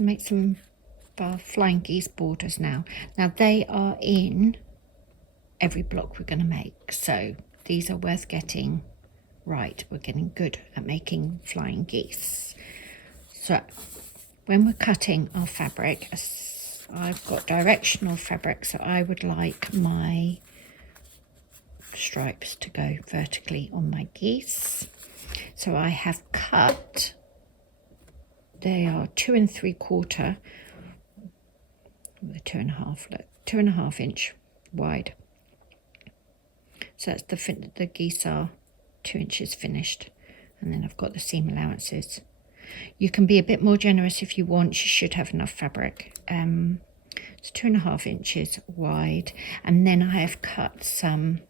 make some flying geese borders now. Now they are in every block we're going to make, so these are worth getting right. We're getting good at making flying geese. So when we're cutting our fabric, I've got directional fabric, so I would like my stripes to go vertically on my geese. So I have cut, they are 2 3/4, the 2.5, look, 2.5 inch wide. So that's the geese are 2 inches finished, and then I've got the seam allowances. You can be a bit more generous if you want. You should have enough fabric. It's 2.5 inches wide, and then I have cut some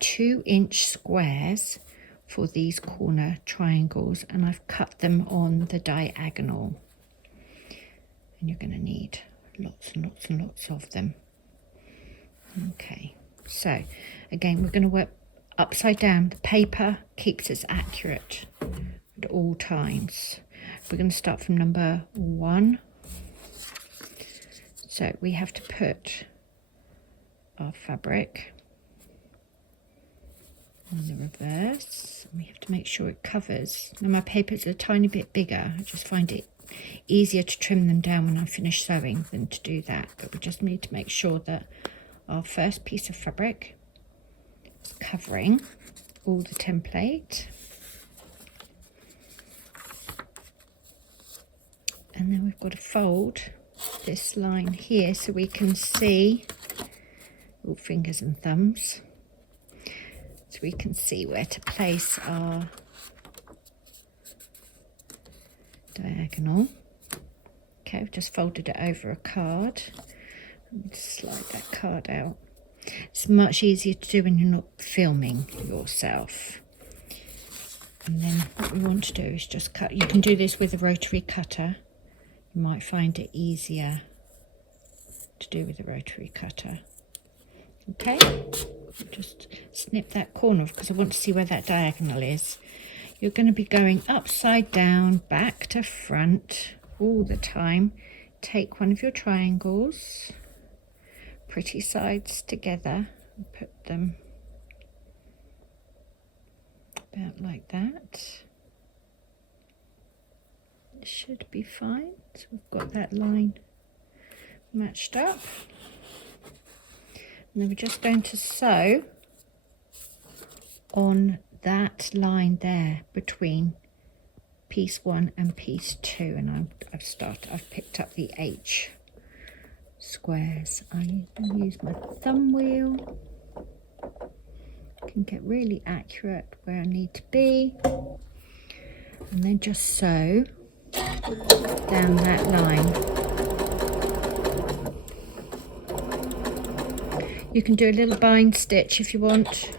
2-inch squares for these corner triangles, and I've cut them on the diagonal, and you're going to need lots and lots and lots of them. Okay, so again we're going to work upside down. The paper keeps us accurate at all times. We're going to start from number 1. So we have to put our fabric on the reverse. We have to make sure it covers. Now my papers are a tiny bit bigger. I just find it easier to trim them down when I finish sewing than to do that. But we just need to make sure that our first piece of fabric is covering all the template. And then we've got to fold this line here so we can see, all fingers and thumbs, so we can see where to place our diagonal. Okay, I've just folded it over a card. Let me just slide that card out. It's much easier to do when you're not filming yourself. And then what we want to do is just cut. You can do this with a rotary cutter. You might find it easier to do with a rotary cutter. Okay, just snip that corner off because I want to see where that diagonal is. You're going to be going upside down, back to front all the time. Take one of your triangles, pretty sides together, and put them about like that. It should be fine. So we've got that line matched up. And then we're just going to sew on that line there between piece 1 and piece 2, and I've picked up the H squares. I use my thumb wheel. Can get really accurate where I need to be, and then just sew down that line. You can do a little bind stitch if you want,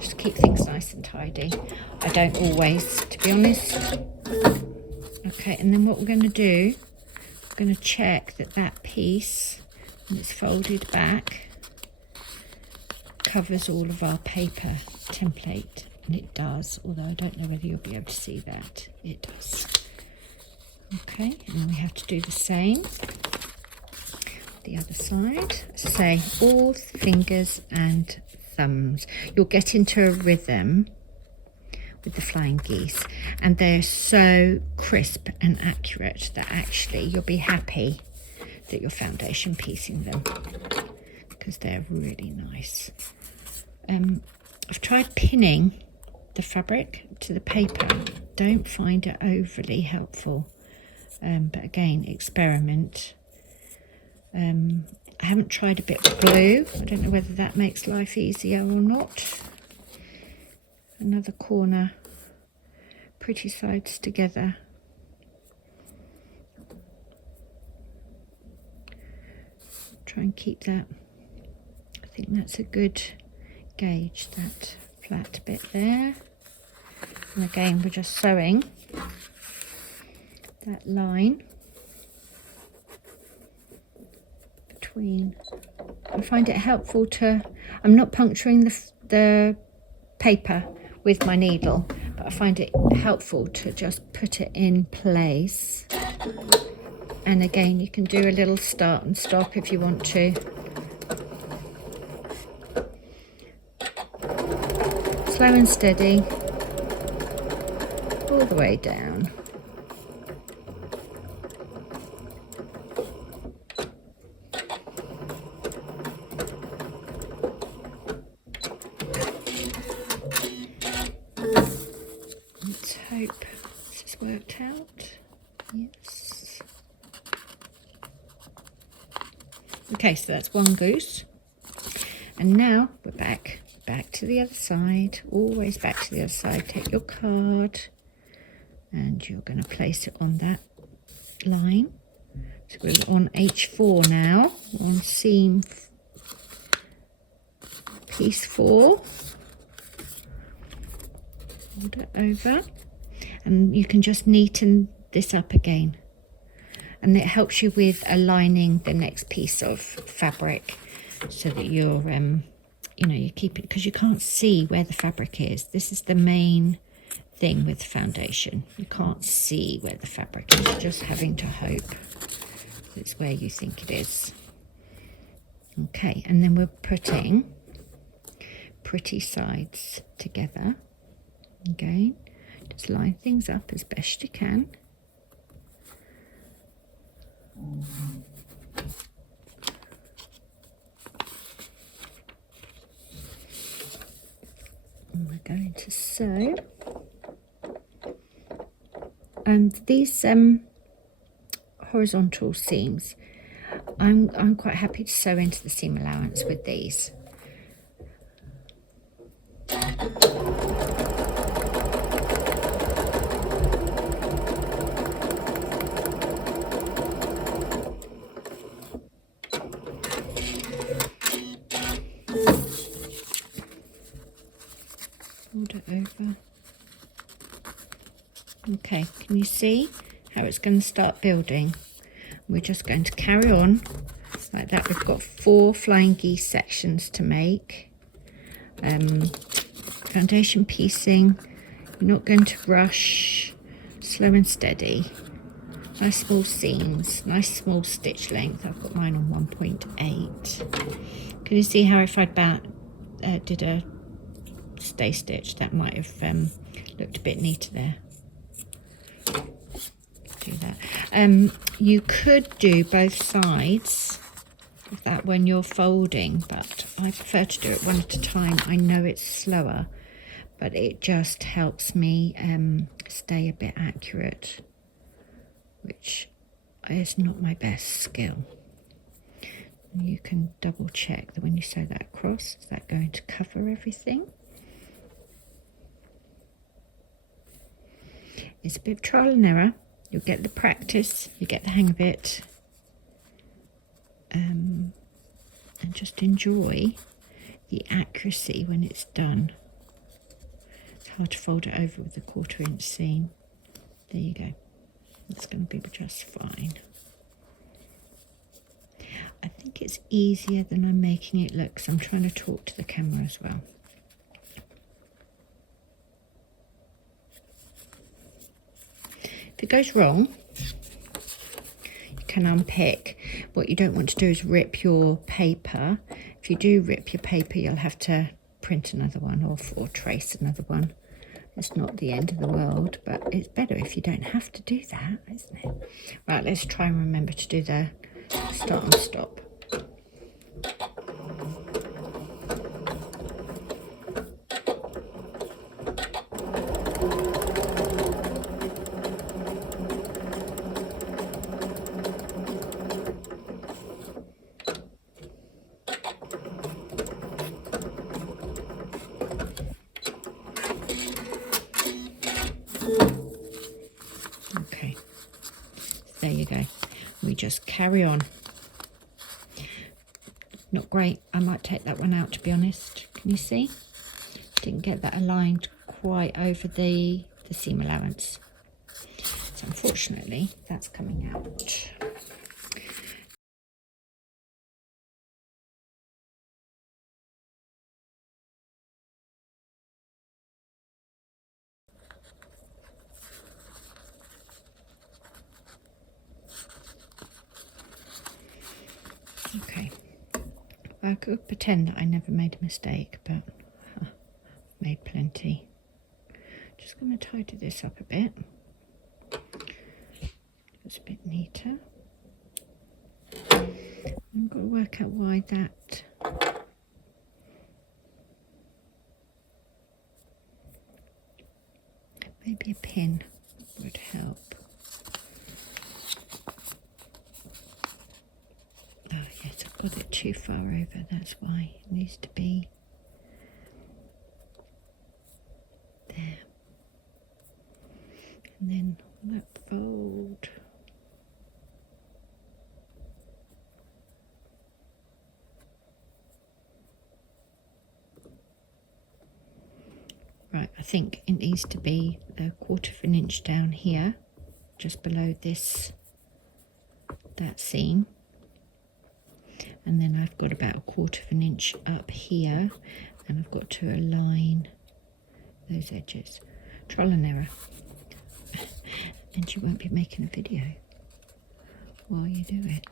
just to keep things nice and tidy. I don't always, to be honest. Okay, and then what we're going to do, we're going to check that that piece, when it's folded back, covers all of our paper template. And it does, although I don't know whether you'll be able to see that. It does. Okay, and we have to do the same the other side. So say all fingers and thumbs. You'll get into a rhythm with the flying geese, and they're so crisp and accurate that actually you'll be happy that you're foundation piecing them, because they're really nice. I've tried pinning the fabric to the paper. Don't find it overly helpful, but again, experiment. I haven't tried a bit of glue. I don't know whether that makes life easier or not. Another corner, pretty sides together. Try and keep that. I think that's a good gauge, that flat bit there. And again, we're just sewing that line between. I find it helpful to, I'm not puncturing the paper with my needle, but I find it helpful to just put it in place And again, you can do a little start and stop if you want to. Slow and steady, all the way down. Let's hope this has worked out. Yes. Okay, so that's one goose. And now we're back to the other side, always back to the other side. Take your card and you're going to place it on that line. So we're on H4 now, on seam piece 4. Hold it over and you can just neaten this up again. And it helps you with aligning the next piece of fabric so that you're, you know, you keep it, because you can't see where the fabric is. This is the main thing with foundation. You can't see where the fabric is, you're just having to hope it's where you think it is. Okay, and then we're putting pretty sides together. Again, just line things up as best you can. And we're going to sew. And these horizontal seams, I'm quite happy to sew into the seam allowance with these. Hold it over. Okay, can you see how it's going to start building? We're just going to carry on like that. We've got 4 flying geese sections to make. Foundation piecing, you're not going to rush, slow and steady. Nice small seams, nice small stitch length. I've got mine on 1.8. Can you see how if I'd did a stay stitch, that might have looked a bit neater there. Do that. You could do both sides of that when you're folding, but I prefer to do it one at a time. I know it's slower, but it just helps me stay a bit accurate, which is not my best skill. You can double check that when you sew that across, is that going to cover everything? It's a bit of trial and error. You'll get the practice, you get the hang of it, and just enjoy the accuracy when it's done. It's hard to fold it over with a 1/4 inch seam. There you go. It's going to be just fine. I think it's easier than I'm making it look, so I'm trying to talk to the camera as well. If it goes wrong, you can unpick. What you don't want to do is rip your paper. If you do rip your paper, you'll have to print another one off or trace another one. It's not the end of the world, but it's better if you don't have to do that, isn't it? Right, let's try and remember to do the start and stop. Okay, there you go. We just carry on. Not great. I might take that one out, to be honest. Can you see? Didn't get that aligned quite over the seam allowance. So unfortunately, that's coming out. Okay, I could pretend that I never made a mistake, but I've made plenty. Just going to tidy this up a bit. It's a bit neater. I've got to work out why that maybe a pin would help. Oh yes, I've got it too far over, that's why it needs to be there. And then that fold. Right, I think it needs to be 1/4 of an inch down here, just below this, that seam. And then I've got about 1/4 of an inch up here, and I've got to align those edges. Trial and error. And you won't be making a video while you do it.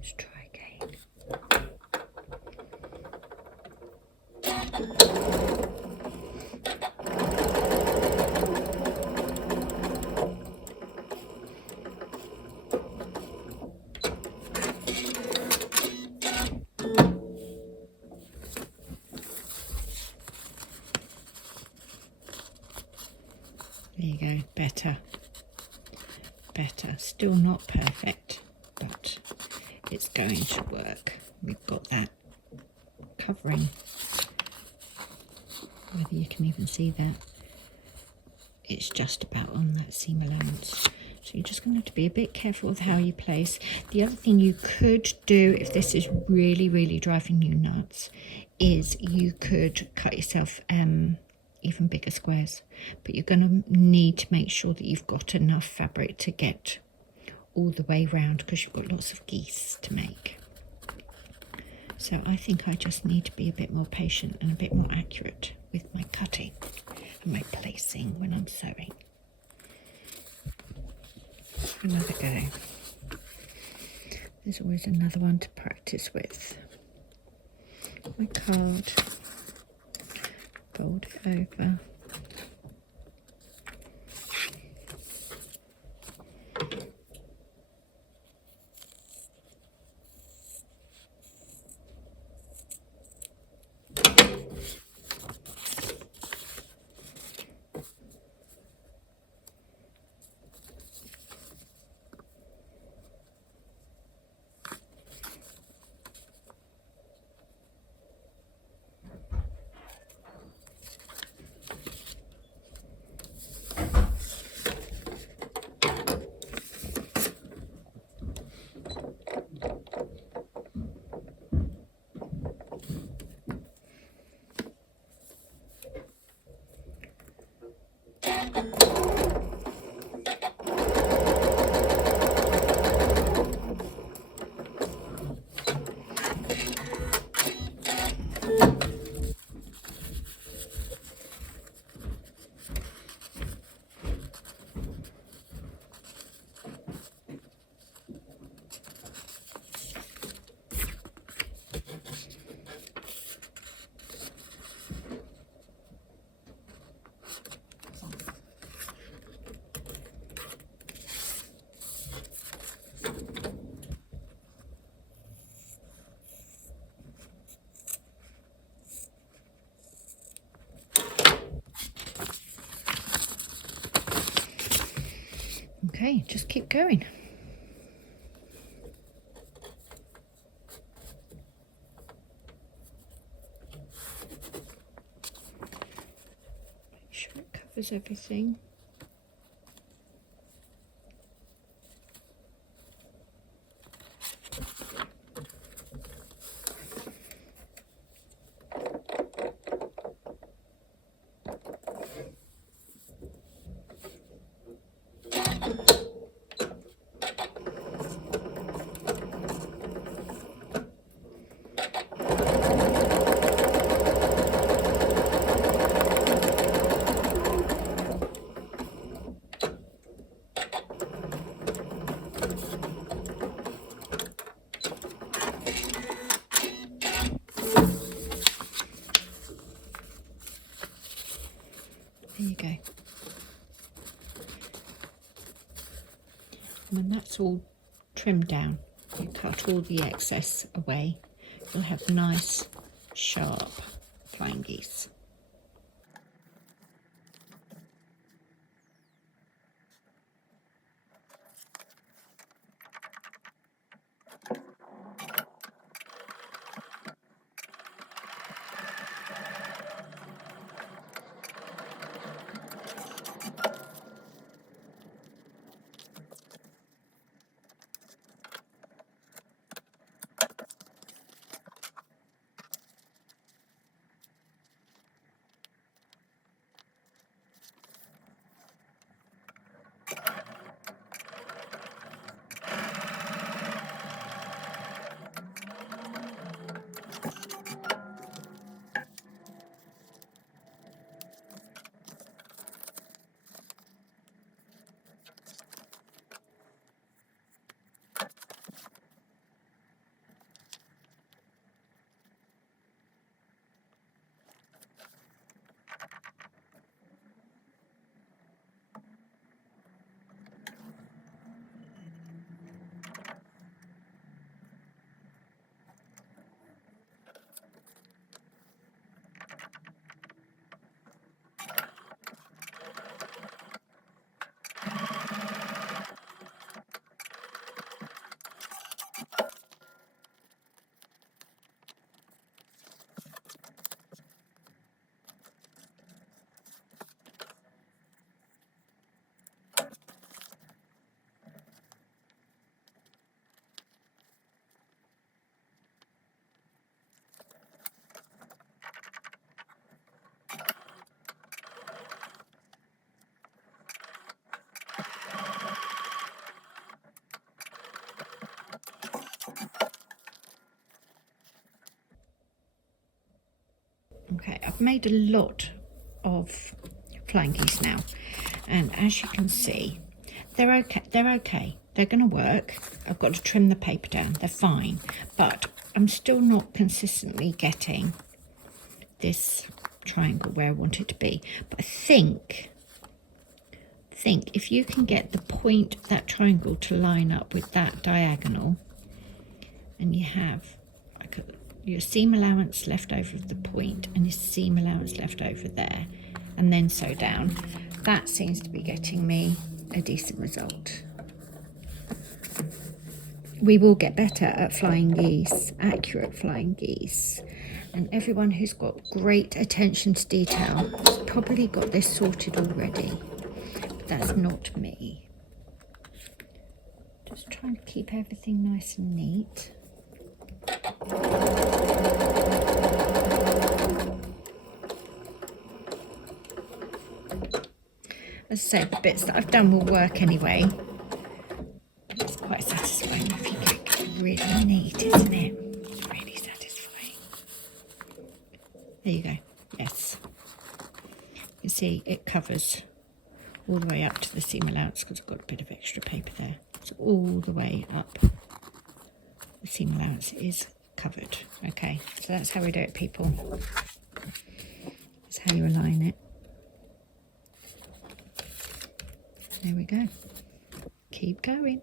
Let's try again. There you go, better. Still not perfect, but it's going to work. We've got that covering, whether you can even see that. It's just about on that seam allowance. So you're just going to have to be a bit careful with how you place. The other thing you could do, if this is really, really driving you nuts, is you could cut yourself even bigger squares. But you're going to need to make sure that you've got enough fabric to get all the way round, because you've got lots of geese to make. So I think I just need to be a bit more patient and a bit more accurate with my cutting and my placing when I'm sewing. Another go. There's always another one to practice with. My card, fold it over. Okay, just keep going. Make sure it covers everything. There you go. And when that's all trimmed down, you cut all the excess away, you'll have nice, sharp flying geese. Okay, I've made a lot of flying geese now, and as you can see, they're okay. They're going to work. I've got to trim the paper down. They're fine, but I'm still not consistently getting this triangle where I want it to be. But I think if you can get the point of that triangle to line up with that diagonal, and you have like your seam allowance left over of the point and your seam allowance left over there, and then sew down, that seems to be getting me a decent result. We will get better at flying geese, accurate flying geese, and everyone who's got great attention to detail has probably got this sorted already, but that's not me. Just trying to keep everything nice and neat. As I say, the bits that I've done will work anyway. It's quite satisfying if you get really neat, isn't it? It's really satisfying. There you go. Yes. You can see it covers all the way up to the seam allowance because I've got a bit of extra paper there. So all the way up, the seam allowance is covered. Okay, so that's how we do it, people. That's how you align it. There we go. Keep going.